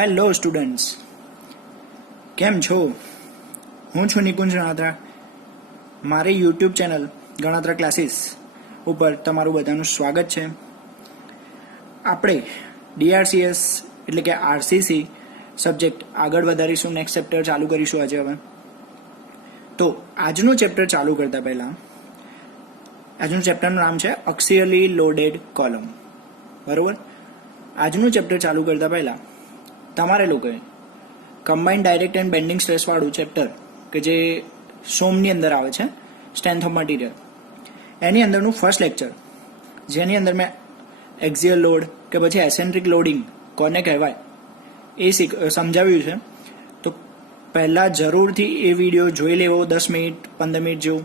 Hello students, કેમ છો? હું છું નિકુંજ ગણાત્રા. મારી યુટ્યુબ ચેનલ ગણાત્રા ક્લાસીસ ઉપર તમારું બધાનું સ્વાગત છે. આપણે DRCS એટલે કે RCC સબ્જેક્ટ આગળ વધારીશું, નેક્સ્ટ ચેપ્ટર ચાલુ કરીશું આજે. હવે તો આજનું ચેપ્ટર ચાલુ કરતા પહેલાં આજનું ચેપ્ટરનું નામ છે અક્સિયલી લોડેડ કોલમ. બરાબર? આજનું ચેપ્ટર ચાલુ કરતા પહેલાં તમારે લોકોએ કમ્બાઇન્ડ ડાયરેક્ટ એન્ડ બેન્ડિંગ સ્ટ્રેસવાળું ચેપ્ટર કે જે સોમની અંદર આવે છે, સ્ટ્રેન્થ ઓફ મટીરિયલ, એની અંદરનું ફર્સ્ટ લેક્ચર, જેની અંદર મેં એક્ઝિયલ લોડ કે પછી એસેન્ટ્રિક લોડિંગ કોને કહેવાય એ સમજાવ્યું છે. તો પહેલાં જરૂરથી એ વિડીયો જોઈ લેવો, 10 મિનિટ 15 મિનિટ જેવું,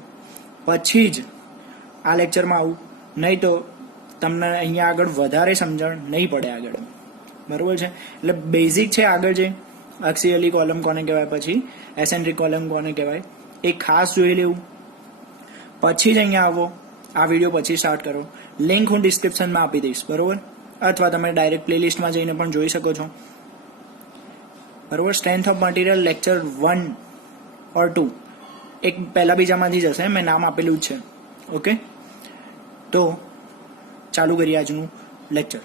પછી જ આ લેક્ચરમાં આવું, નહીં તો તમને અહીંયા આગળ વધારે સમજણ નહીં પડે આગળ. બરાબર છે? એટલે બેઝિક છે આગળ જે એક્સિયલી કોલમ કોને કહેવાય, પછી એસેન્ટ્રિક કોલમ કોને કહેવાય, એ ખાસ જોઈ લેવું. પછી જ અહીંયા આવો, આ વિડીયો પછી સ્ટાર્ટ કરો. લિંક હું ડિસ્ક્રિપ્શનમાં આપી દઈશ, બરાબર? અથવા તમે ડાયરેક્ટ પ્લેલિસ્ટમાં જઈને પણ જોઈ શકો છો. બરાબર? સ્ટ્રેન્થ ઓફ મટીરિયલ લેક્ચર 1 ઓર 2 એક પહેલા બીજામાંથી જ હશે, મેં નામ આપેલું જ છે. ઓકે, તો ચાલુ કરીએ આજનું લેક્ચર.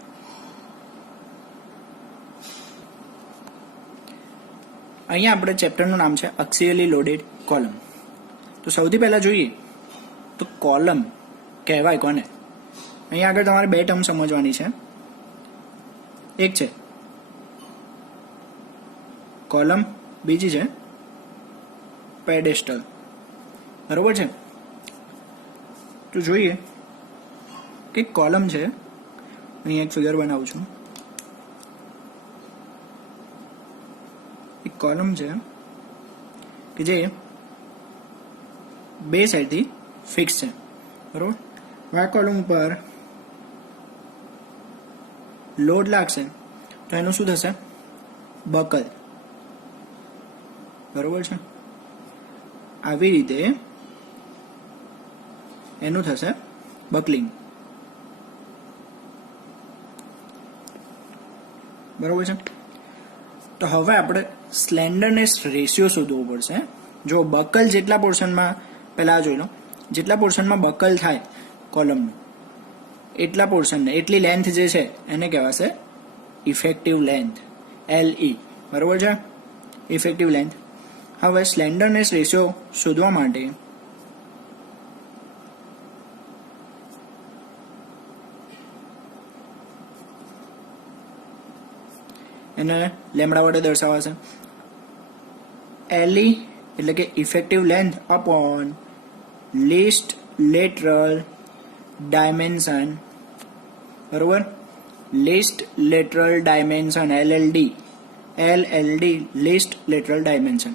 અહીંયા આપણે ચેપ્ટરનું નામ છે અક્સિયલી લોડેડ કોલમ. તો સૌથી પહેલાં જોઈએ તો કોલમ કહેવાય કોને. અહીંયા આગળ તમારે બે ટર્મ સમજવાની છે. એક છે કોલમ, બીજી છે પેડેસ્ટલ. બરોબર છે? તો જોઈએ કે કોલમ છે, અહીંયા એક ફિગર બનાવું છું. એક કોલમ છે કે જે બે સાઈડથી ફિક્સ છે. બરોબર? આ કોલમ ઉપર લોડ લાગશે તો એનું શું થશે? બકલ. બરોબર છે? આવી રીતે એનું થશે બકલિંગ. બરોબર છે? તો હવે આપણે સ્લેન્ડરનેસ રેશિયો શોધવો પડશે. જો બકલ જેટલા પોર્શનમાં, પહેલાં જોઈ લો, જેટલા પોર્શનમાં બકલ થાય કોલમનું, એટલા પોર્શનને, એટલી લેન્થ જે છે એને કહેવાશે ઇફેક્ટિવ લેન્થ, LE. બરોબર છે? Effective length. હવે સ્લેન્ડરનેસ રેશિયો શોધવા માટે એને લેમડા વડે દર્શાવાશે. LE એટલે કે effective length upon least lateral dimension. બરોબર? Least lateral dimension, LLD least lateral dimension.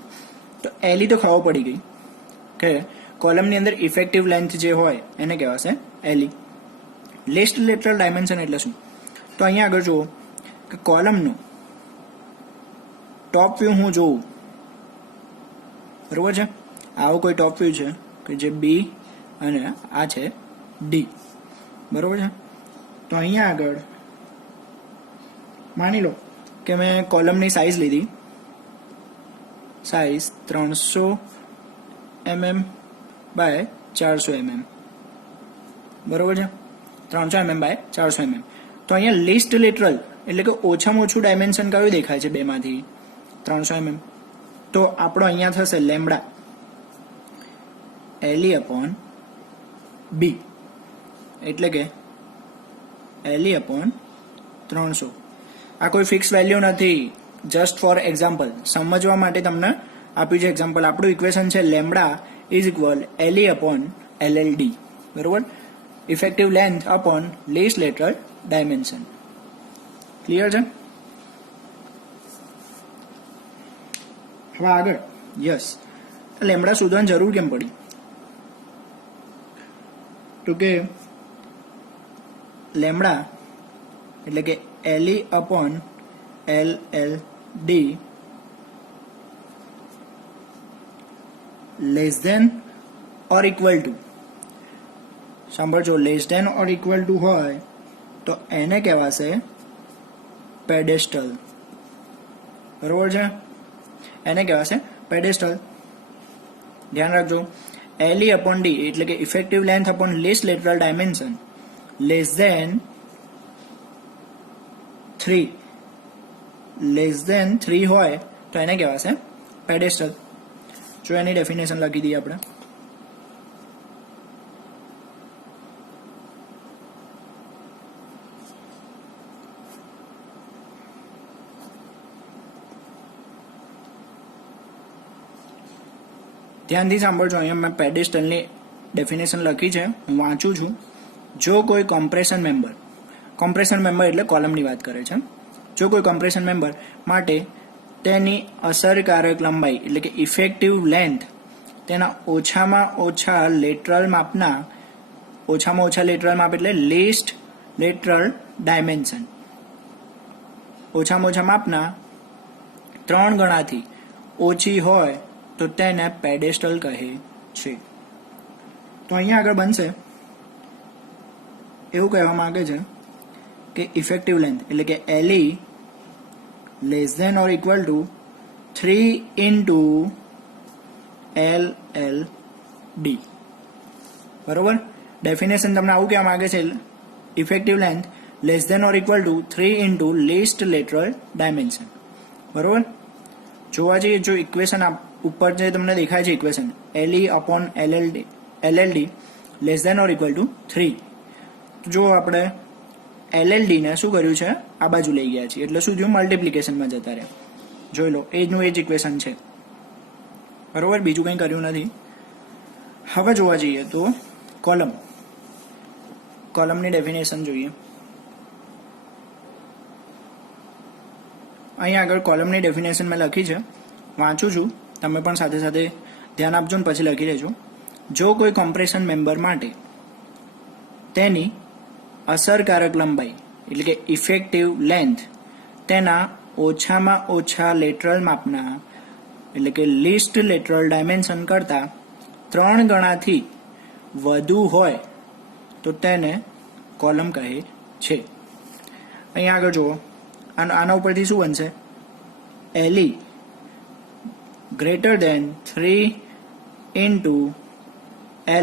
તો LE તો ખબર પડી ગઈ કે કોલમની અંદર ઇફેક્ટિવ લેન્થ જે હોય એને કહેવાશે LE. લીસ્ટ લેટરલ ડાયમેન્શન એટલે શું? તો અહીંયા આગળ જુઓ કે કોલમનું ટોપ વ્યૂ હું જોઉં. બરોબર છે? આવો કોઈ ટોપ વ્યૂ છે કે જે B અને આ છે D. બરોબર છે? તો અહીંયા આગળ માની લો કે મેં કોલમની સાઇઝ લીધી, સાઇઝ 300 mm બાય 400 mm. બરોબર છે? 300 mm બાય 400 mm. તો અહીંયા લીસ્ટ લેટરલ એટલે કે ઓછામાં ઓછું ડાયમેન્શન કયું દેખાય છે બેમાંથી? 300 mm. તો આપણો અહીંયા થશે લેમડા LE અપોન B, એટલે કે LE અપોન 300. આ કોઈ ફિક્સ વેલ્યુ નથી, જસ્ટ ફોર એક્ઝામ્પલ, સમજવા માટે તમને આપ્યું છે એક્ઝામ્પલ. આપણું ઇક્વેશન છે lambda is equal LE upon LLD. બરોબર? Effective length upon least lateral dimension. Clear છે? હવે આગળ, યસ, લેમડા શોધવાની જરૂર કેમ પડી? તો કે લેમડા એટલે કે LE upon LLD less than or equal to, સાંભળજો, less than or equal to હોય તો એને કહેવાશે પેડેસ્ટલ. બરોબર છે, એને કહેવાશે પેડેસ્ટલ. ધ્યાન રાખજો, LE upon D એટલે કે effective length upon least lateral dimension less than 3 હોય તો એને કહેવાશે પેડેસ્ટલ. જો એની ડેફિનેશન લખી દઈએ આપણે. ધ્યાનથી સાંભળજો, અહીંયા મેં પેડેસ્ટલની ડેફિનેશન લખી છે, હું વાંચું છું. જો કોઈ કોમ્પ્રેશન મેમ્બર એટલે કોલમની વાત કરે છે, જો કોઈ કોમ્પ્રેશન મેમ્બર માટે તેની અસરકારક લંબાઈ એટલે કે ઇફેક્ટિવ લેન્થ તેના ઓછામાં ઓછા લેટરલ માપના એટલે લીસ્ટ લેટરલ ડાયમેન્શન ઓછામાં ઓછા માપના 3 ગણાથી ઓછી હોય તો તેને પેડેસ્ટલ કહે છે. તો અહીંયા આગળ બનશે એવું કહેવા માંગે છે કે ઇફેક્ટિવ લેન્થ એટલે કે LE less than or equal to 3 into LLD. બરોબર, ડેફિનેશન તમને આવું કહેવા માંગે છે, effective length less than or equal to 3 into least lateral dimension. બરોબર, જોવા જઈએ, જો ઇક્વેશન ઉપર જે તમને દેખાય છે equation LE upon LLD less than or equal to 3. જો આપણે LLD ને શું કર્યું છે, આ બાજુ લઈ ગયા છીએ એટલે શું થયું, મલ્ટિપ્લિકેશનમાં જતા રહ્યા. જોઈ લો, એજનું એજ ઇક્વેશન છે. બરોબર, બીજું કંઈ કર્યું નથી. હવે જોવા જઈએ તો કોલમની ડેફિનેશન જોઈએ. અહીંયા આગળ કોલમની ડેફિનેશન મેં લખી છે, વાંચું છું, તમે પણ સાથે સાથે ધ્યાન આપજો ને પછી લખી લેજો. જો કોઈ કોમ્પ્રેશન મેમ્બર માટે તેની અસરકારક લંબાઈ એટલે કે ઇફેક્ટિવ લેન્થ તેના ઓછામાં ઓછા લેટરલ માપના એટલે કે લીસ્ટ લેટરલ ડાયમેન્શન કરતાં 3 ગણાથી વધુ હોય તો તેને કોલમ કહે છે. અહીંયા આગળ જુઓ, આના ઉપરથી શું બનશે, LE greater than 3 into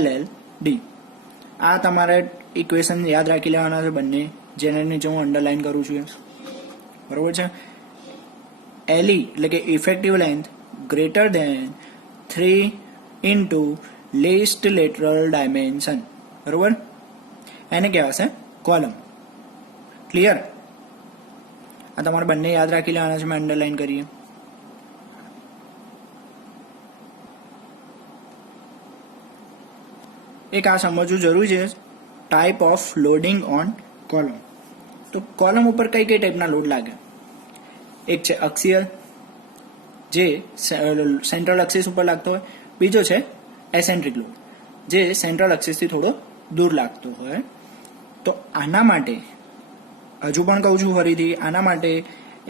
LLD. આ તમારે ઇક્વેશન યાદ રાખી લેવાના છે બંને, જેને નીચે હું અંડરલાઈન કરું છું. બરોબર છે, LE એટલે કે effective length greater than 3 into least lateral dimension. બરોબર, એને કહેવાશે કોલમ. ક્લિયર? આ તમારે બંને યાદ રાખી લેવાના છે, મેં અંડરલાઈન કરીએ. એક આ સમજવું જરૂરી છે, type of loading on column. તો કોલમ ઉપર કઈ કઈ ટાઈપના લોડ લાગે? એક છે અક્સિયલ, જે સેન્ટ્રલ એક્સિસ ઉપર લાગતો હોય. બીજો છે એસેન્ટ્રિક લોડ, જે સેન્ટ્રલ એક્સિસથી થોડો દૂર લાગતો હોય. તો આના માટે હજુ પણ કહું છું ફરીથી, આના માટે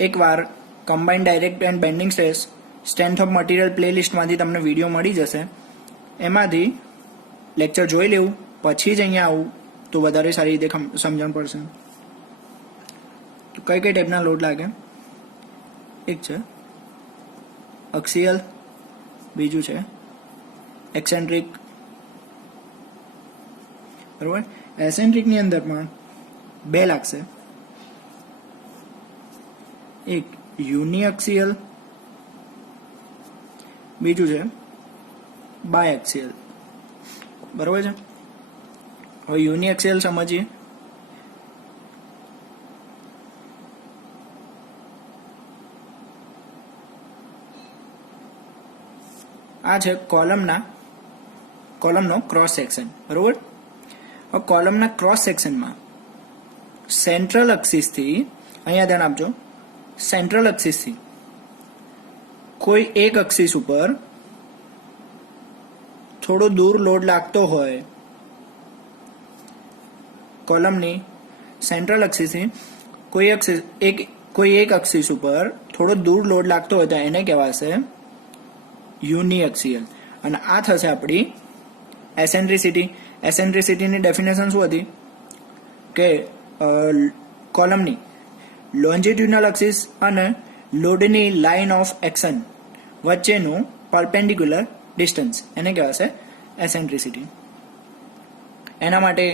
એકવાર combined direct and bending stress strength of material પ્લેલિસ્ટમાંથી તમને વિડીયો મળી જશે, એમાંથી લેક્ચર જોઈ લેવું, પછી જ અહીંયા આવું તો વધારે સારી રીતે સમજણ પડશે. તો કઈ કઈ ટાઈપના લોડ લાગે? એક છે અક્સિયલ, બીજું છે એક્સેન્ટ્રિક. બરોબર, એસેન્ટ્રિકની અંદર પણ 2 લાગશે, એક યુનિએક્સિયલ, બીજું છે બાયએક્સિયલ. બરોબર છે, હવે યુનિએક્સિયલ સમજીએ. આ છે કોલમનો ક્રોસ સેક્શન. બરોબર, હવે કોલમના ક્રોસ સેક્શનમાં સેન્ટ્રલ એક્સિસથી, અહીંયા ધ્યાન આપજો, સેન્ટ્રલ એક્સિસથી કોઈ એક એક્સિસ ઉપર થોડો દૂર લોડ લાગતો હોય, કોલમની સેન્ટ્રલ એક્સિસથી કોઈ એક એક્સિસ ઉપર થોડો દૂર લોડ લાગતો હોય તો એને કહેવાશે યુનિએક્સિયલ. અને આ થશે આપણી એસેન્ટ્રિસિટી. એસેન્ટ્રિસિટીની ડેફિનેશન શું હતી કે કોલમની લોન્જિટ્યુડનલ એક્સિસ અને લોડની લાઇન ઓફ એક્શન વચ્ચેનું પરપેન્ડિક્યુલર ડિસ્ટન્સ, એને કહેવાશે એસેન્ટ્રિસિટી. એના માટે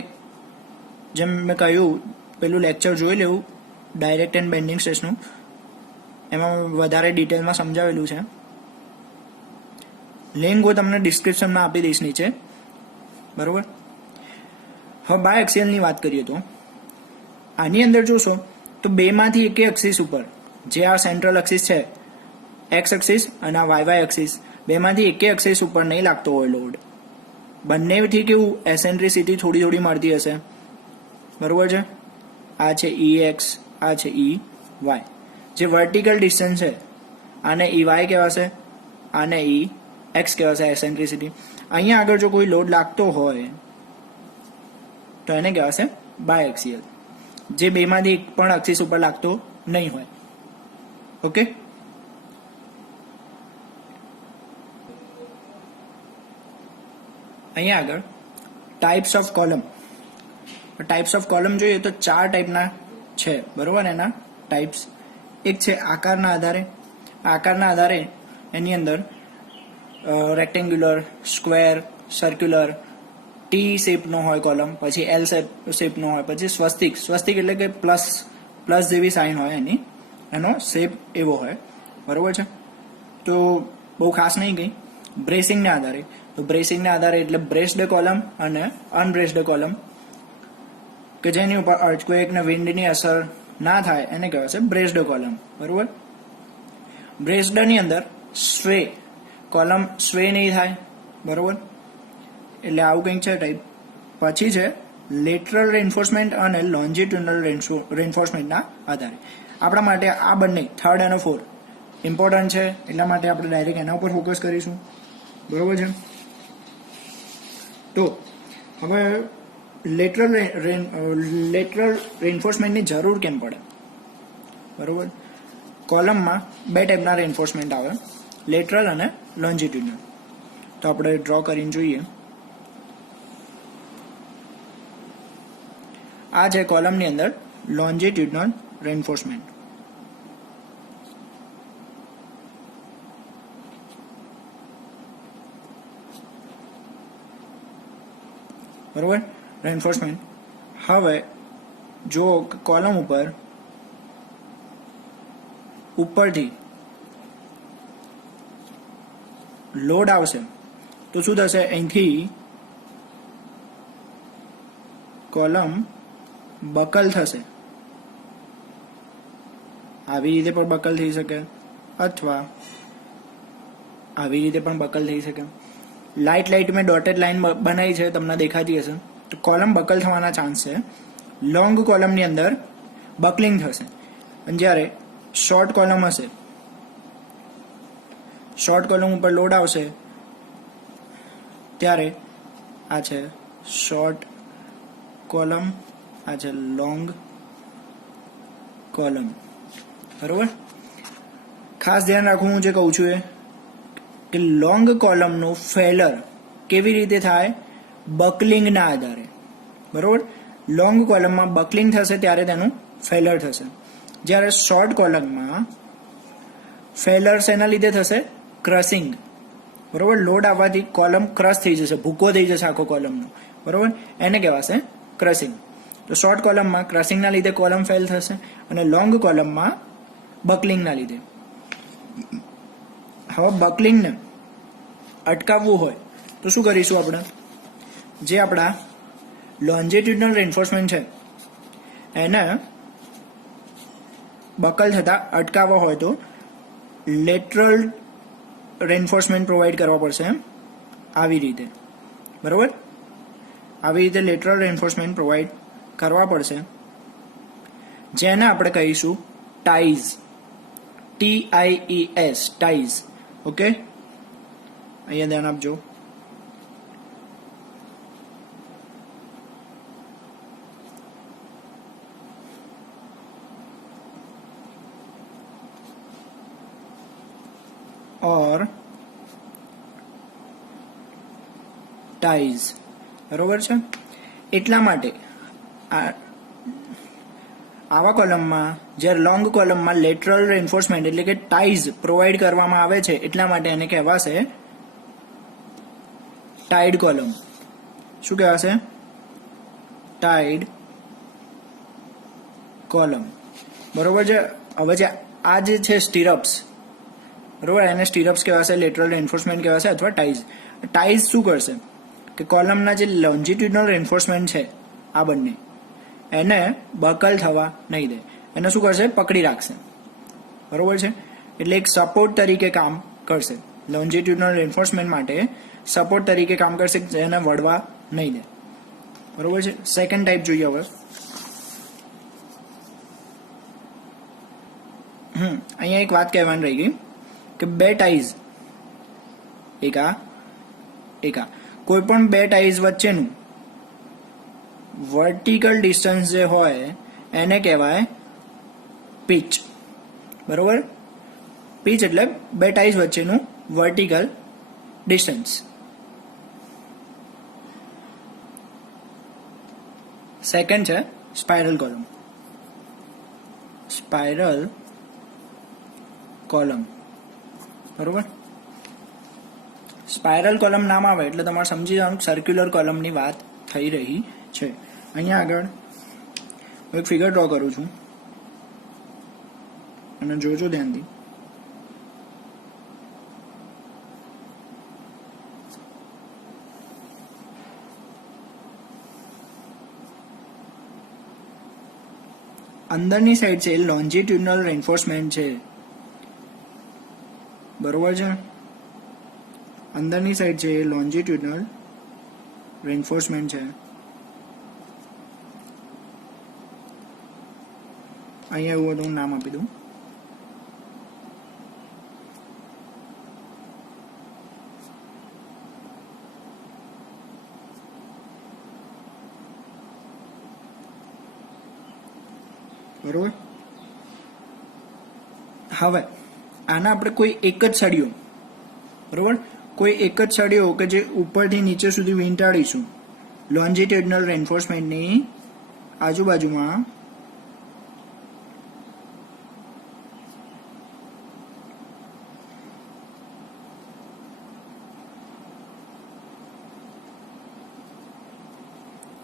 જેમ મેં કહ્યું, પેલું લેક્ચર જોઈ લેવું ડાયરેક્ટ એન્ડ બેન્ડિંગ સ્ટ્રેસનું, એમાં વધારે ડિટેલમાં સમજાવેલું છે. લિંક હું તમને ડિસ્ક્રિપ્શનમાં આપી દઈશ નીચે, બરોબર. હવે બાયએક્સિયલની વાત કરીએ તો આની અંદર જોશો તો બેમાંથી એકે એક્સિસ ઉપર, જે આ સેન્ટ્રલ એક્સિસ છે એક્સ એક્સિસ અને આ વાય એક્સિસ, બેમાંથી એકે એક્સિસ ઉપર નહીં લાગતો હોય લોડ. બંનેથી કેવું એસેન્ટ્રિસિટી થોડી થોડી મળતી હશે, બરોબર છે. આ છે ઈ એક્સ, આ છે ઈ વાય. જે વર્ટિકલ ડિસ્ટન્સ છે આને ઈ વાય કહેવાશે, આને ઈ એક્સ કહેવાશે એસેન્ટ્રિસિટી. અહીંયા આગળ જો કોઈ લોડ લાગતો હોય તો એને કહેવાશે બાયએક્સિયલ, જે બેમાંથી એક પણ એક્સિસ ઉપર લાગતો નહીં હોય. ઓકે. અહીંયા આગળ types of column. Types of column જોઈએ તો 4 ટાઈપના છે, બરોબર. એના ટાઈપ્સ એક છે આકારના આધારે. આકારના આધારે એની અંદર રેક્ટેન્ગ્યુલર, સ્ક્વેર, સર્ક્યુલર, ટી શેપનો હોય કોલમ, પછી એલ શેપનો હોય, પછી સ્વસ્તિક. સ્વસ્તિક એટલે કે પ્લસ જેવી સાઇન હોય એની, એનો શેપ એવો હોય, બરોબર છે. તો બહુ ખાસ નહીં કંઈ. બ્રેસિંગના આધારે, તો બ્રેસિંગના આધારે એટલે બ્રેસ્ડ કોલમ અને અનબ્રેસ્ડ કોલમ, કે જેની ઉપર અર્થક્વેક ને વિન્ડની અસર ના થાય એને કહેવાશે બ્રેસ્ડ કોલમ, બરોબર. બ્રેસ્ડની અંદર સ્વે કોલમ સ્વે નહીં થાય, બરોબર. એટલે આવું કંઈક છે ટાઈપ. પછી છે લેટરલ રેન્ફોર્સમેન્ટ અને લોન્જિટ્યુડનલ રેન્ફોર્સમેન્ટના આધારે. આપણા માટે આ બંને 3rd અને 4th ઇમ્પોર્ટન્ટ છે, એટલા માટે આપણે ડાયરેક્ટ એના ઉપર ફોકસ કરીશું, બરોબર છે. તો હવે લેટરલ રેન્ફોર્સમેન્ટની જરૂર કેમ પડે, બરોબર. કોલમમાં 2 ટાઈપના રેન્ફોર્સમેન્ટ આવે, લેટરલ અને લોન્જિટ્યુડનલ. તો આપણે ડ્રો કરીને જોઈએ. આ છે કોલમની અંદર લોન્જિટ્યુડનલ રેન્ફોર્સમેન્ટ, બરોબર. રેન્ફોર્સમેન્ટ. હવે જો કોલમ ઉપરથી લોડ આવશે તો શું થશે, અહીંથી કોલમ બકલ થશે. આવી રીતે પણ બકલ થઈ શકે, અથવા આવી રીતે પણ બકલ થઈ શકે. લાઇટ મેં ડોટેડ લાઇન બનાવી છે, તમને દેખાતી હશે. તો કોલમ બકલ થવાના ચાન્સ છે. લોંગ કોલમની અંદર બકલિંગ થશે, અને જ્યારે શોર્ટ કોલમ હશે, શોર્ટ કોલમ ઉપર લોડ આવશે ત્યારે આ છે શોર્ટ કોલમ, આ છે લોંગ કોલમ, બરોબર. ખાસ ધ્યાન રાખવું હું જે કહું છું એ કે લોંગ કોલમનું ફેલર કેવી રીતે થાય, બકલિંગના આધારે, બરોબર. લોંગ કોલમમાં બકલિંગ થશે ત્યારે તેનું ફેલર થશે, જ્યારે શોર્ટ કોલમમાં ફેલર શેના લીધે થશે, ક્રશિંગ, બરોબર. લોડ આવવાથી કોલમ ક્રશ થઈ જશે, ભૂકો થઈ જશે આખો કોલમનો, બરોબર. એને કહેવાશે ક્રશિંગ. તો શોર્ટ કોલમમાં ક્રશિંગના લીધે કોલમ ફેલ થશે, અને લોંગ કોલમમાં બકલિંગના લીધે. હવે બકલિંગને અટકાવવું હોય તો શું કરીશું આપણે, જે આપણા લોન્જિટ્યુડનલ રેન્ફોર્સમેન્ટ છે એને બકલ થતા અટકાવવા હોય તો લેટરલ રેન્ફોર્સમેન્ટ પ્રોવાઈડ કરવા પડશે, આવી રીતે, બરોબર. આવી રીતે લેટરલ રેન્ફોર્સમેન્ટ પ્રોવાઈડ કરવા પડશે, જેને આપણે કહીશું ટાઈઝ, TIES, ટાઈઝ. ઓકે, અહીંયા ધ્યાન આપજો. ઓર ટાઈઝ, બરોબર છે. એટલા માટે આ આવા કોલમમાં જ્યારે લોંગ કોલમમાં લેટરલ રેન્ફોર્સમેન્ટ એટલે કે ટાઈઝ પ્રોવાઈડ કરવામાં આવે છે એટલા માટે એને કહેવાશે ટાઈડ કોલમ. શું કહેવાશે? ટાઈડ કોલમ. બરોબર છે. હવે જે આ જે છે સ્ટીરપ્સ, બરોબર, એને સ્ટીરપ્સ કહેવાશે, લેટરલ રેન્ફોર્સમેન્ટ કહેવાશે અથવા ટાઈઝ. ટાઈઝ શું કરશે કે કોલમના જે લોન્જિટ્યુડનલ રેન્ફોર્સમેન્ટ છે આ બંને એને બકલ થવા નહીં દે, એને શું કરશે? પકડી રાખશે. બરોબર છે. એટલે એક સપોર્ટ તરીકે કામ કરશે. લોન્જિટ્યુડનલ રેન્ફોર્સમેન્ટ માટે સપોર્ટ તરીકે કામ કરશે, જેને વળવા નહીં દે. બરોબર છે. સેકન્ડ ટાઈપ જોઈએ હવે. અહીંયા એક વાત કહેવાની રહી ગઈ કે બે ટાઈઝ, એક આ કોઈ પણ બે ટાઈઝ વચ્ચેનું વર્ટિકલ ડિસ્ટન્સ જે હોય એને કહેવાય પિચ. બરોબર. પિચ એટલે બે ટાઈઝ વચ્ચેનું વર્ટિકલ ડિસ્ટન્સ. સેકન્ડ છે સ્પાઇરલ કોલમ. Spiral column. બરોબર. સ્પાઇરલ કોલમ નામ આવે એટલે તમારે સમજી જવાનું સર્ક્યુલર કોલમની વાત થઈ રહી છે. અહીંયા આગળ એક ફિગર ડ્રો કરું છું અને જોજો ધ્યાનથી. અંદરની સાઈડ છે લોન્જિટ્યુડનલ રેન્ફોર્સમેન્ટ છે. બરોબર છે. અંદરની સાઈડ છે લોન્જિટ્યુડનલ રેન્ફોર્સમેન્ટ છે. અહીંયા એવું હતું, નામ આપી દઉં. બરોબર. હવે આના આપણે કોઈ એક જ સળિયો, બરોબર, કોઈ એક જ સળિયો કે જે ઉપરથી નીચે સુધી વીંટાળીશું લોન્જિટ્યુડનલ રેન્ફોર્સમેન્ટની આજુબાજુમાં,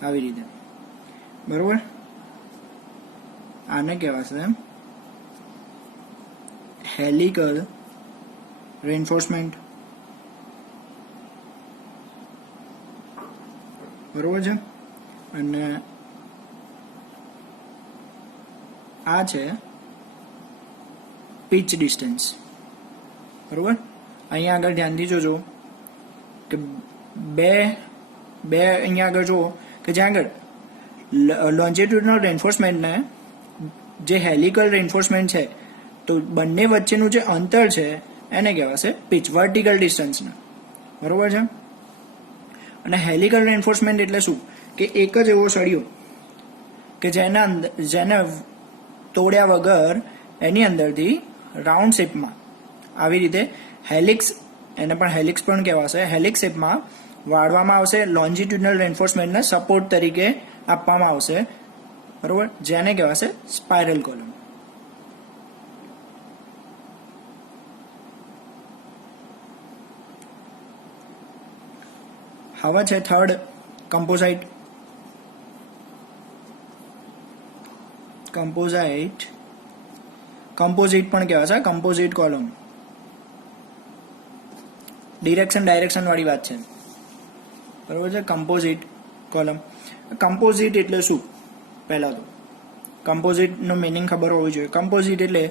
આવી રીતે. બરોબર. આને કહેવાશે હેલિકલ રેન્ફોર્સમેન્ટ. બરોબર છે. અને આ છે પિચ ડિસ્ટન્સ. બરોબર. અહીંયા આગળ ધ્યાનથી જોજો કે બે અહીંયા આગળ જુઓ કે જ્યાં આગળ લોન્જિટ્યુડનલ રેન્ફોર્સમેન્ટને જે હેલિકલ રેન્ફોર્સમેન્ટ છે તો બંને વચ્ચેનું જે અંતર છે એને કહેવાશે પિચ, વર્ટિકલ ડિસ્ટન્સને. બરોબર છે. અને હેલિકલ રેન્ફોર્સમેન્ટ એટલે શું કે એક જ એવો સળિયો કે જેને તોડ્યા વગર એની અંદરથી રાઉન્ડ શેપમાં આવી રીતે હેલિક્સ, એને પણ હેલિક્સ પણ કહેવાશે, હેલિક્સ શેપમાં વાળવામાં આવશે, લોન્જિટ્યુડનલ રેન્ફોર્સમેન્ટને સપોર્ટ તરીકે આપવામાં આવશે. બરોબર. જેને કહેવાશે સ્પાઇરલ કોલમ. હવે છે થર્ડ કમ્પોઝાઇટ. કમ્પોઝિટ પણ કહેવાશે કમ્પોઝિટ કોલમ. ડાયરેક્શન વાળી વાત છે. બરોબર છે. Composite column. કમ્પોઝિટ એટલે શું? પહેલા તો કમ્પોઝિટનો મિનિંગ ખબર હોવી જોઈએ. કમ્પોઝિટ એટલે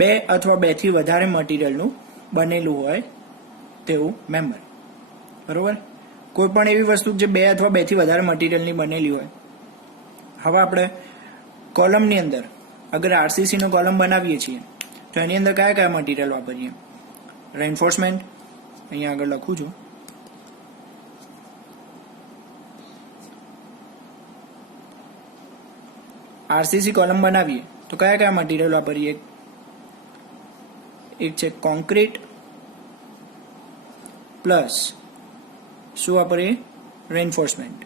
બે અથવા બેથી વધારે મટીરિયલનું બનેલું હોય તેવું મેમ્બર. બરોબર. કોઈ પણ એવી વસ્તુ જે બે અથવા બેથી વધારે મટીરિયલની બનેલી હોય. હવે આપણે કોલમની અંદર અગર આરસીસીનો કોલમ બનાવીએ છીએ તો એની અંદર કયા કયા મટીરિયલ વાપરીએ? રેન્ફોર્સમેન્ટ, અહીંયા આગળ લખું છું, આરસીસી કોલમ બનાવીએ તો કયા કયા મટીરિયલ વાપરીએ? એક છે કોન્ક્રીટ પ્લસ શું વાપરીએ? રેન્ફોર્સમેન્ટ.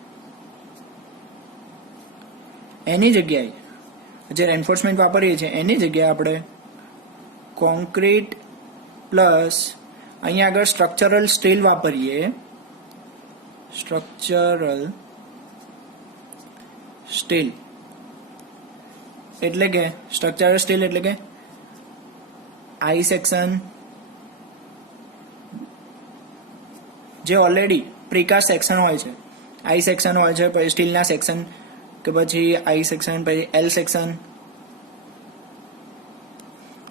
એની જગ્યાએ જે રેન્ફોર્સમેન્ટ વાપરીએ છીએ એની જગ્યાએ આપણે કોન્ક્રીટ પ્લસ અહીંયા આગળ સ્ટ્રક્ચરલ સ્ટીલ વાપરીએ. સ્ટ્રક્ચરલ સ્ટીલ એટલે કે સ્ટ્રક્ચરલ સ્ટીલ એટલે કે આઈ સેક્શન જે ઓલરેડી પ્રીકાસ્ટ સેક્શન હોય છે, આઈ સેક્શન હોય છે, પછી સ્ટીલના સેક્શન કે પછી આઈ સેક્શન પછી એલ સેક્શન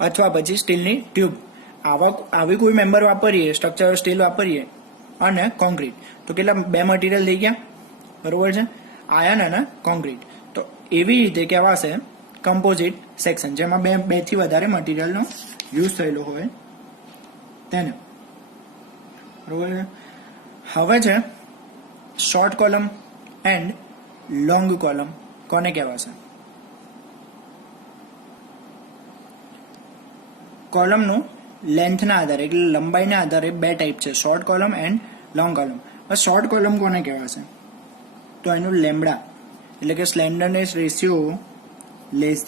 અથવા પછી સ્ટીલની ટ્યુબ આવી કોઈ મેમ્બર વાપરીએ, સ્ટ્રક્ચરલ સ્ટીલ વાપરીએ અને કોન્ક્રીટ, તો કેટલા બે મટીરિયલ થઈ ગયા, બરોબર છે, આયર્ન અને કોન્ક્રીટ. તો એવી રીતે કહેવાશે કમ્પોઝિટ સેક્શન, જેમાં બે થી વધારે મટીરિયલનો યુઝ થયેલો હોય તેને, બરોબર છે. હવે છે short column and long column કોને કહેવાશે? કોલમનું લેન્થના આધારે એટલે લંબાઈના આધારે બે ટાઈપ છે, short column and long column. Short column કોને કહેવાશે? તો એનું લેમ્બડા એટલે કે slenderness ratio less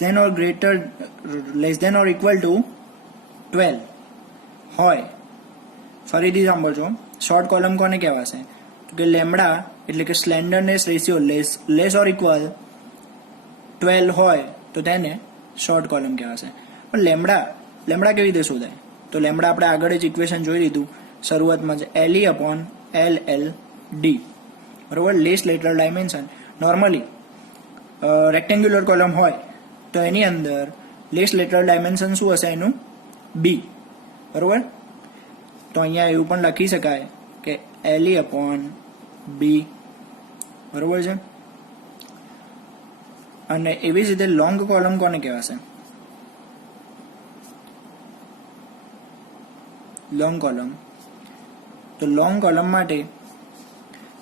than or equal to 12 હોય. ફરીથી સાંભળજો, શોર્ટ કોલમ કોને કહેવાશે? તો કે લેમ્બડા એટલે કે slenderness ratio less or equal 12 હોય તો તેને શોર્ટ કોલમ કહેવાશે. પણ લેમ્બડા કેવી રીતે શોધાય? તો લેમ્બડા આપણે આગળ જ ઇક્વેશન જોઈ લીધું શરૂઆતમાં જ, LE/LLD, બરોબર. Less lateral dimension. Normally rectangular column હોય તો એની અંદર લેસ લેટરલ ડાયમેન્શન શું હશે? એનું B, બરોબર. તો અહીંયા એવું પણ લખી શકાય કે LE/B, બરોબર છે. અને એવી જ રીતે લોંગ કોલમ કોને કહેવાશે? Long column. તો લોંગ કોલમ માટે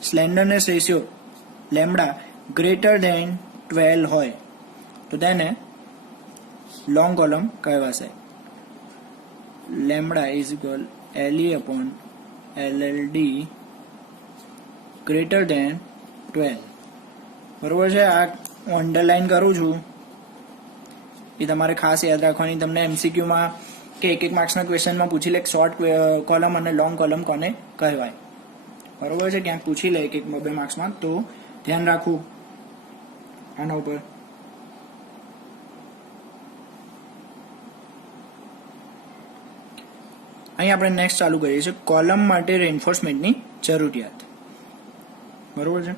slenderness ratio lambda greater than 12 હોય તો તેને લોંગ કોલમ કહેવાશે. Lambda is equal LE/LLD greater than 12, બરોબર છે. આ હું અંડરલાઈન કરું છું, એ તમારે ખાસ યાદ રાખવાની. તમને MCQમાં કે એક માર્ક્સના ક્વેશ્ચનમાં પૂછી લે શોર્ટ કોલમ અને લોંગ કોલમ કોને કહેવાય, બરોબર છે. ક્યાંક પૂછી લે એક બે માર્ક્સમાં, તો ધ્યાન રાખવું આના ઉપર. અહીં આપણે નેક્સ્ટ ચાલુ કરીએ છીએ કોલમ માટે રેન્ફોર્સમેન્ટની જરૂરિયાત, બરોબર છે.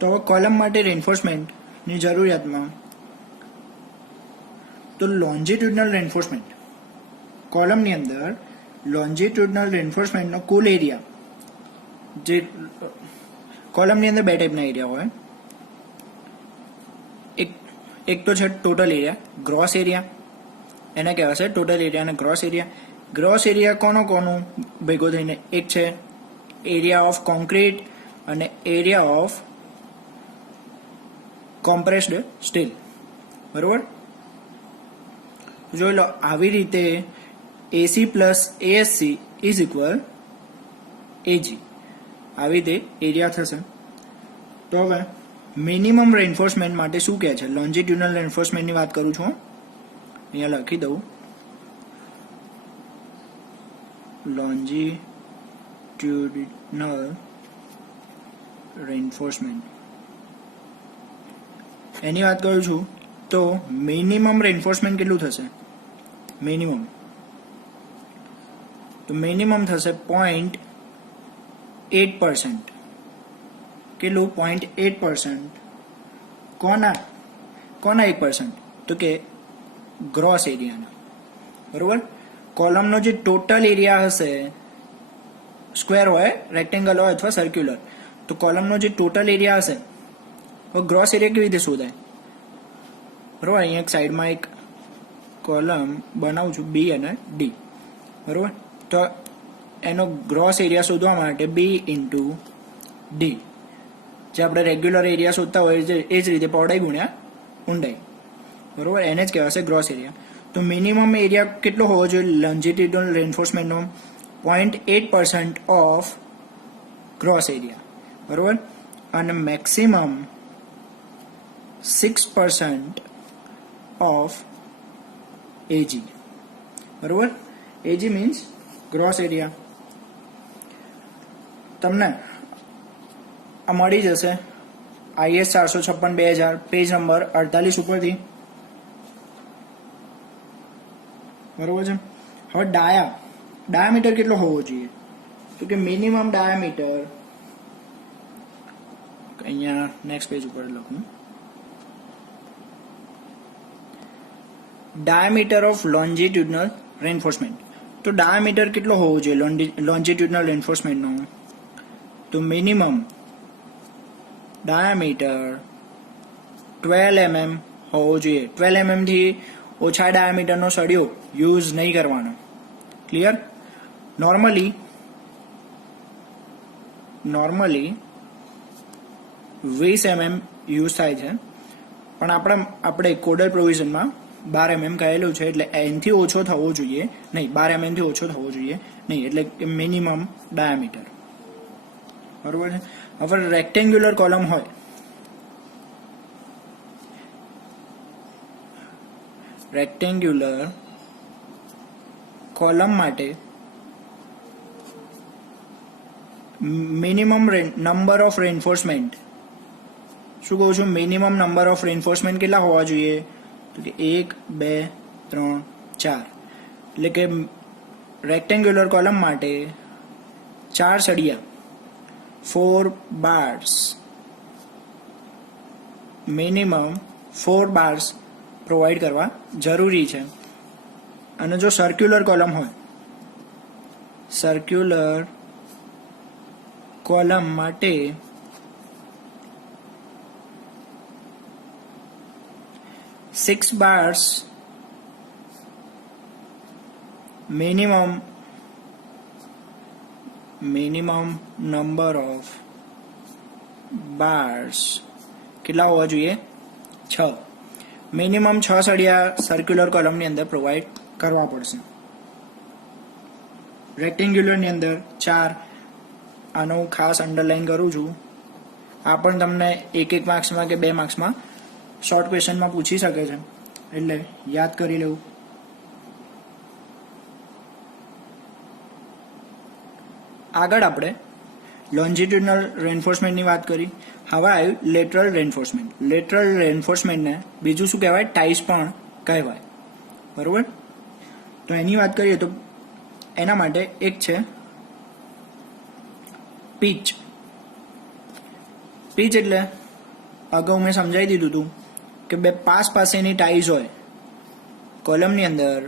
તો કોલમ માટે રેન્ફોર્સમેન્ટની જરૂરિયાતમાં તો લોન્જિટ્યુડનલ રેન્ફોર્સમેન્ટ, કોલમની અંદર લોન્જિટ્યુડનલ રેન્ફોર્સમેન્ટનો કુલ એરિયા, જે કોલમની અંદર બે ટાઈપના એરિયા હોય, એક તો છે ટોટલ એરિયા, ગ્રોસ એરિયા, એને કહેવાશે ટોટલ એરિયા અને ગ્રોસ એરિયા. ગ્રોસ એરિયા કોનું ભેગો થઈને? એક છે એરિયા ઓફ કોન્ક્રીટ અને એરિયા ઓફ કોમ્પ્રેસ્ડ સ્ટીલ, બરોબર. જોઈ લો, આવી રીતે AC plus ASC is equal AG, આવી રીતે એરિયા થશે. તો હવે મિનિમમ રેન્ફોર્સમેન્ટ માટે શું કહે છે? લોન્જિટ્યુડનલ રેન્ફોર્સમેન્ટની વાત કરું છું, અહીંયા લખી દઉં, લોન્જિટ્યુડનલ રેન્ફોર્સમેન્ટ એની વાત કરું છું. તો મિનિમમ રેન્ફોર્સમેન્ટ કેટલું થશે? મિનિમમ થશે 0.8%. કેટલું? 0.8%. કોના 8%? તો કે ગ્રોસ એરિયાના, બરોબર. કોલમનો જે ટોટલ એરિયા હશે, સ્ક્વેર હોય, રેક્ટેંગલ હોય અથવા સર્ક્યુલર, તો કોલમનો જે ટોટલ એરિયા હશે, ગ્રોસ એરિયા કેવી રીતે શોધાય? બરોબર. અહીંયા એક સાઈડમાં એક કોલમ બનાવું છું B અને D, બરોબર. તો એનો ગ્રોસ એરિયા શોધવા માટે B ઇન્ટુ D, જે આપણે રેગ્યુલર એરિયા શોધતા હોય એ જ રીતે પહોળાઈ ગુણ્યા ઊંડાઈ, બરોબર, એને જ કહેવાશે ગ્રોસ એરિયા. તો મિનિમમ એરિયા કેટલો હોવો જોઈએ લોન્જિટ્યુડનલ રેન્ફોર્સમેન્ટનો? 0.8% ઓફ ગ્રોસ એરિયા, બરોબર. અને મેક્સિમમ 6% ઓફ એજી. બરોબર, એજી મીન્સ ગ્રોસ એરિયા. તમને આ મળી જશે IS 456/2000 પેજ નંબર 48 ઉપરથી. બરોબર છે. હવે ડાયામીટર કેટલો હોવો જોઈએ? તો કે મિનિમમ ડાયામીટર, અહીંયા નેક્સ્ટ પેજ ઉપર લખું, ડાયામીટર ઓફ લોન્જિટ્યુડનલ રેન્ફોર્સમેન્ટ. તો ડાયામીટર કેટલો હોવો જોઈએ લોન્જિટ્યુડનલ રેન્ફોર્સમેન્ટનો? તો મિનિમમ ડાયામીટર 12 mm હોવો જોઈએ. 12 mm થી ઓછા ડાયામીટરનો સળિયો યુઝ નહીં કરવાનો. ક્લિયર? નોર્મલી 20 mm યુઝ થાય છે, પણ આપણે કોડલ પ્રોવિઝનમાં 12 mm કહેલું છે, એટલે એનથી ઓછો થવો જોઈએ નહીં, 12 mm થી ઓછો થવો જોઈએ નહીં, એટલે મિનિમમ ડાયામીટર. બરોબર છે. હવે રેક્ટેન્ગ્યુલર કોલમ હોય, રેક્ટેન્ગ્યુલર કોલમ માટે મિનિમમ નંબર ઓફ રેન્ફોર્સમેન્ટ, શું કહું છું, મિનિમમ નંબર ઓફ રેન્ફોર્સમેન્ટ કેટલા હોવા જોઈએ? તો કે 1, 2, 3, 4. એટલે કે રેક્ટેન્ગ્યુલર કોલમ માટે 4 સળિયા, 4 બાર્સ, મિનિમમ 4 બાર્સ પ્રોવાઈડ કરવા જરૂરી છે. અને જો સર્ક્યુલર કોલમ હોય, સર્ક્યુલર કોલમ માટે 6 bars, minimum number of bars કેટલા હોવા જોઈએ? 6. મિનિમમ 6 સળિયા સર્ક્યુલર કોલમની અંદર પ્રોવાઈડ કરવા પડશે. રેક્ટેન્ગ્યુલરની અંદર 4. આનો હું ખાસ અંડરલાઈન કરું છું. આ પણ તમને 1 માર્ક્સમાં કે 2 માર્ક્સમાં શોર્ટ ક્વેશ્ચનમાં પૂછી શકે છે, એટલે યાદ કરી લેવું. આગળ આપણે લોન્જિટ્યુડનલ રેન્ફોર્સમેન્ટની વાત કરી. હવે આવ્યું લેટરલ રેન્ફોર્સમેન્ટ. લેટરલ રેન્ફોર્સમેન્ટને બીજું શું કહેવાય? ટાઈસ પણ કહેવાય. બરોબર? તો એની વાત કરીએ તો એના માટે એક છે પીચ. પીચ એટલે અગાઉ મેં સમજાવી દીધું હતું કે બે પાસેની ટાઈઝ હોય કોલમની અંદર,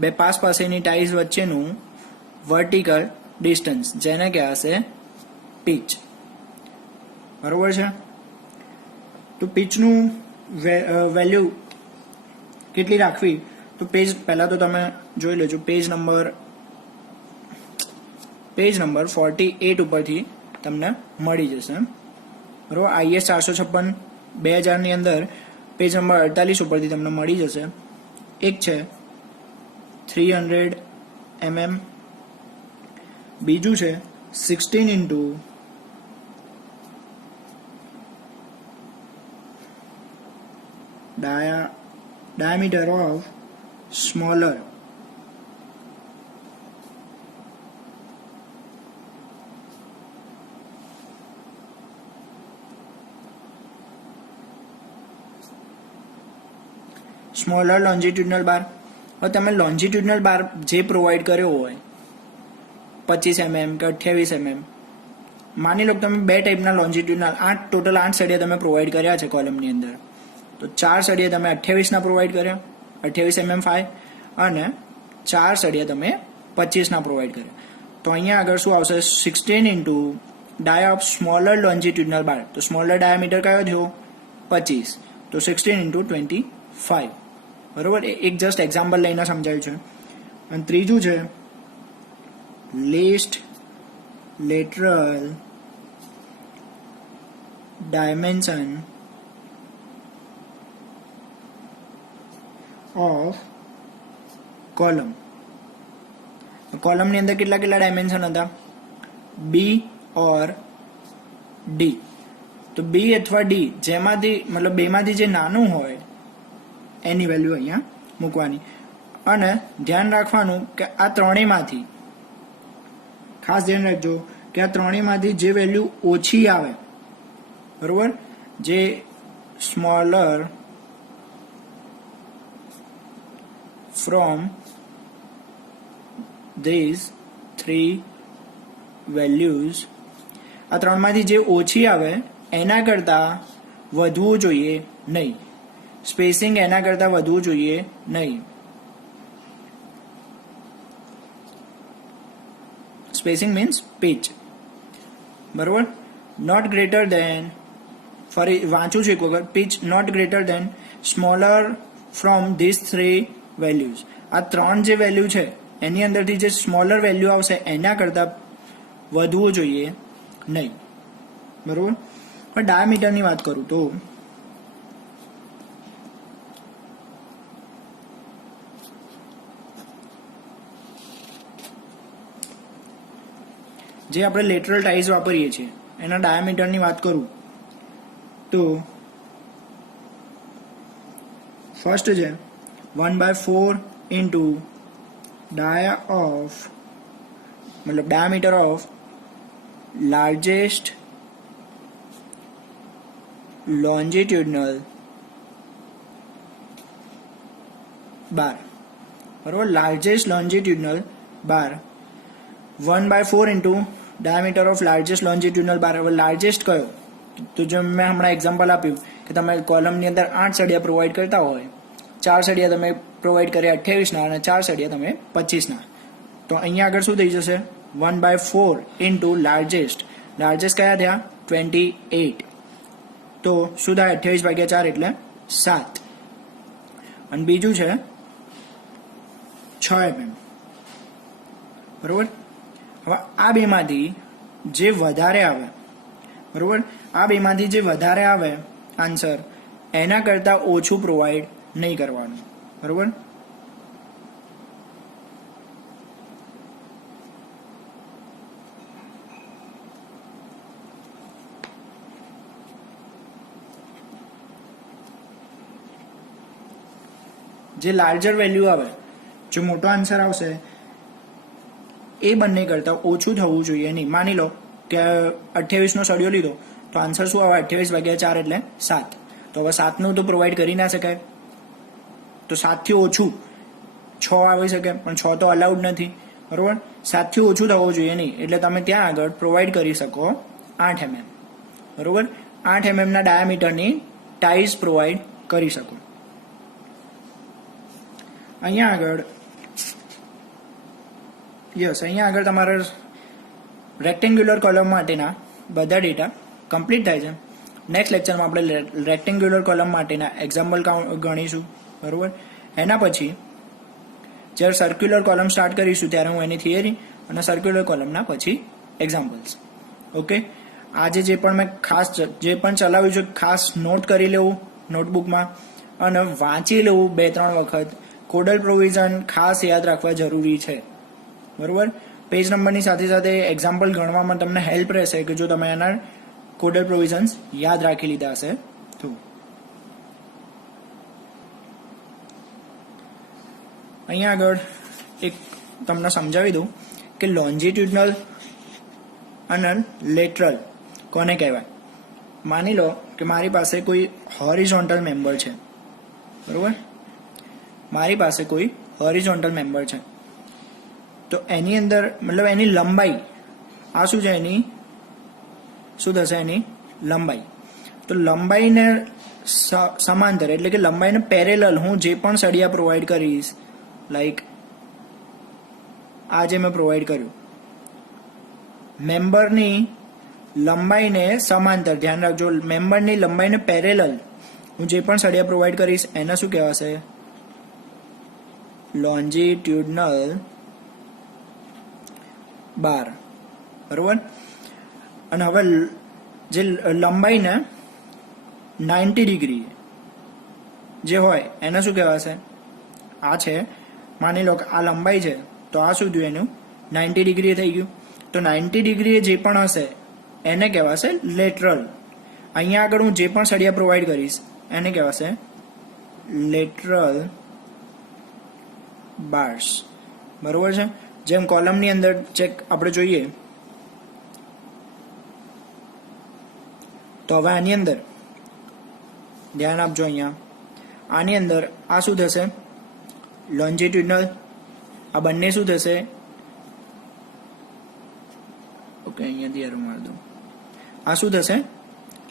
બે પાસેની ટાઈઝ વચ્ચેનું વર્ટિકલ ડિસ્ટન્સ, જેને કહેવાશે પીચ. બરોબર છે? તો પીચનું વેલ્યુ કેટલી રાખવી? તો પેજ પહેલાં તો તમે જોઈ લેજો, પેજ નંબર 48 ઉપરથી તમને મળી જશે. બરોબર? IS 456/2000 ની અંદર પેજ નંબર 48 ઉપરથી તમને મળી જશે. એક છે 300 mm, બીજું છે 16 into diameter of smaller longitudinal bar. હવે તમે લોન્જિટ્યુડનલ બાર જે પ્રોવાઈડ કર્યો હોય 25 mm કે 28 mm, માની લો કે તમે બે ટાઈપના લોન્જિટ્યુડનલ ટોટલ 8 સળિયા તમે પ્રોવાઈડ કર્યા છે કોલમની અંદર. તો 4 સળિયા તમે 28ના પ્રોવાઈડ કર્યા, 28 mm 5, અને 4 સળિયા તમે 25ના પ્રોવાઈડ કર્યા. તો અહીંયા આગળ શું આવશે? 16 into ડાય ઓફ સ્મોલર લોન્જિટ્યુડનલ બાર. તો સ્મોલર ડાયામીટર કયો થયો? 25. તો 16 into 25. બરોબર? એક જસ્ટ એક્ઝામ્પલ લઈને સમજાવ્યું છે. અને ત્રીજું છે least lateral dimension of column. કોલમની અંદર કેટલા ડાયમેન્શન હતા? B or D. તો બી અથવા ડી જેમાંથી, મતલબ બેમાંથી જે નાનું હોય એની વેલ્યુ અહીંયા મૂકવાની. અને ધ્યાન રાખવાનું કે આ ત્રણેયમાંથી ખાસ ધ્યાન રાખજો કે આ ત્રણેયમાંથી જે વેલ્યુ ઓછી આવે, બરોબર, જે smaller from these three values, આ ત્રણમાંથી જે ઓછી આવે એના કરતાં વધવું જોઈએ નહીં. સ્પેસિંગ એના કરતાં વધવું જોઈએ નહીં. સ્પેસિંગ મીન્સ પિચ, બરોબર. નોટ ગ્રેટર દેન, ફરી વાંચું છું એક વખત, pitch not greater than smaller from this three values. આ ત્રણ જે વેલ્યુ છે એની અંદરથી જે સ્મોલર વેલ્યુ આવશે એના કરતાં વધવું જોઈએ નહીં, બરોબર. પણ ડાયામીટરની વાત કરું તો જે આપણે લેટરલ ટાઈઝ વાપરીએ છીએ એના ડાયામીટરની વાત કરું તો ફર્સ્ટ છે 1/4 into diameter of largest longitudinal bar, બરોબર. Largest longitudinal bar 1/4 into diameter of largest longitudinal bar. હવે લાર્જેસ્ટ કયો? તો જો મેં હમણાં એક્ઝામ્પલ આપ્યું કે તમે કોલમની અંદર 8 સળિયા પ્રોવાઈડ કરતા હોય, 4 સળિયા તમે પ્રોવાઈડ કર્યા 28ના અને 4 સળિયા તમે 25ના, તો અહીંયા આગળ શું થઈ જશે? 1/4 ઇન્ટુ લાર્જેસ્ટ કયા થયા? 28. તો શું થાય? 28/4 એટલે 7. અને બીજું છે 6 mm, બરોબર. હવે આ બેમાંથી જે વધારે આવે, બરોબર, આ બેમાંથી જે વધારે આવે આન્સર એના કરતાં ઓછું પ્રોવાઈડ નહીં કરવાનું, બરોબર. જે લાર્જર વેલ્યુ આવે, જે મોટો આન્સર આવશે એ બંને કરતાં ઓછું થવું જોઈએ નહીં. માની લો કે 28નો સળિયો લીધો તો આન્સર શું આવે? 28/4 એટલે 7. તો હવે 7નું તો પ્રોવાઈડ કરી ના શકાય, તો 7થી ઓછું 6 આવી શકે, પણ 6 તો અલાઉડ નથી, બરોબર. 7થી ઓછું થવું જોઈએ નહીં, એટલે તમે ત્યાં આગળ પ્રોવાઈડ કરી શકો 8 mm, બરોબર. 8 mm ના ડાયામીટરની ટાઈઝ પ્રોવાઈડ કરી શકો. અહીંયા આગળ તમારે રેક્ટેન્ગ્યુલર કોલમ માટેના બધા ડેટા કમ્પ્લીટ થાય છે. નેક્સ્ટ લેક્ચરમાં આપણે રેક્ટેન્ગ્યુલર કોલમ માટેના એક્ઝામ્પલ ગણીશું, બરોબર. એના પછી જ્યારે સર્ક્યુલર કોલમ સ્ટાર્ટ કરીશું ત્યારે હું એની થિયરી અને સર્ક્યુલર કોલમના પછી એક્ઝામ્પલ્સ. ઓકે. આજે જે પણ મેં ખાસ જે પણ ચલાવ્યું છે ખાસ નોટ કરી લેવું નોટબુકમાં અને વાંચી લેવું 2-3 વખત. કોડલ પ્રોવિઝન ખાસ યાદ રાખવા જરૂરી છે, બરોબર. પેજ નંબરની સાથે સાથે એક્ઝામ્પલ ગણવામાં તમને હેલ્પ રહેશે કે જો તમે એના કોડલ પ્રોવિઝન્સ યાદ રાખી લીધા હશે તો. અહીંયા આગળ એક તમને સમજાવી દઉં કે લોન્જિટ્યુડનલ અને લેટરલ કોને કહેવાય. માની લો કે મારી પાસે કોઈ હોરિઝોન્ટલ મેમ્બર છે, બરોબર. મારી પાસે કોઈ હોરિઝોન્ટલ મેમ્બર છે તો એની અંદર મતલબ એની લંબાઈ, આ શું છે? એની શું થશે? એની લંબાઈ. તો લંબાઈને સમાંતર એટલે કે લંબાઈને પેરેલલ હું જે પણ સળિયા પ્રોવાઈડ કરીશ, લાઈક આ જે મેં પ્રોવાઈડ કર્યું, મેમ્બરની લંબાઈને સમાંતર, ધ્યાન રાખજો, મેમ્બરની લંબાઈને પેરેલલ હું જે પણ સળિયા પ્રોવાઈડ કરીશ એને શું કહેવાશે? લોન્જિટ્યુડનલ બાર, બરોબર. અને હવે જે લંબાઈને 90 ડિગ્રી જે હોય એને શું કહેવાશે? આ છે, માની લો કે આ લંબાઈ છે તો આ શું થયું? એનું 90 ડિગ્રી થઈ ગયું. તો 90 ડિગ્રી જે પણ હશે એને કહેવાશે લેટરલ. અહીંયા આગળ હું જે પણ સળિયા પ્રોવાઈડ કરીશ એને કહેવાશે લેટરલ બાર્સ. બરોબર છે. જેમ કોલમની અંદર ચેક આપણે જોઈએ તો હવે આની અંદર ધ્યાન આપજો. અહીંયા આની અંદર આ શું થશે? લોન્જિટ્યુડનલ. આ બંને શું થશે? ઓકે, અહીંયાથી એરો માર દો. આ શું થશે?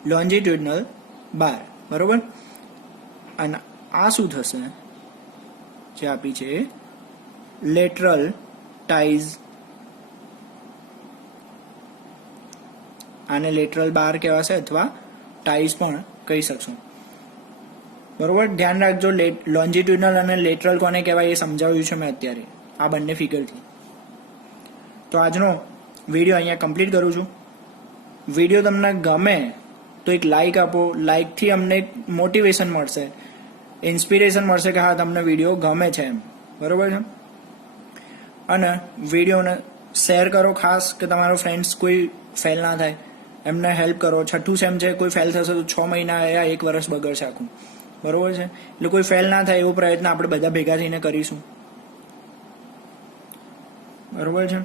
લોન્જિટ્યુડનલ બાર. બરોબર. અને આ શું થશે? જે આપી છે લેટરલ ટાઈઝ. આને લેટરલ બાર કહેવાશે અથવા ટાઈઝ પણ કહી શકશો. બરોબર. ધ્યાન રાખજો, લોન્જિટ્યુડનલ અને લેટરલ કોને કહેવાય એ સમજાવ્યું છે મેં અત્યારે આ બંને ફિગરથી. તો આજનો વિડીયો અહીંયા કમ્પ્લીટ કરું છું. વિડીયો તમને ગમે તો એક લાઈક આપો. લાઈકથી અમને એક મોટિવેશન મળશે, ઇન્સ્પિરેશન મળશે કે હા તમને વિડીયો ગમે છે એમ. બરોબર છે. અને વિડીયોને શેર કરો ખાસ, કે તમારો ફ્રેન્ડ્સ કોઈ ફેલ ના થાય, એમને હેલ્પ કરો. છઠ્ઠું સેમ છે, કોઈ ફેલ થશે તો 6 મહિના યા 1 વર્ષ બગડશે આખું. બરોબર છે. એટલે કોઈ ફેલ ના થાય એવો પ્રયત્ન આપણે બધા ભેગા થઈને કરીશું. બરોબર છે.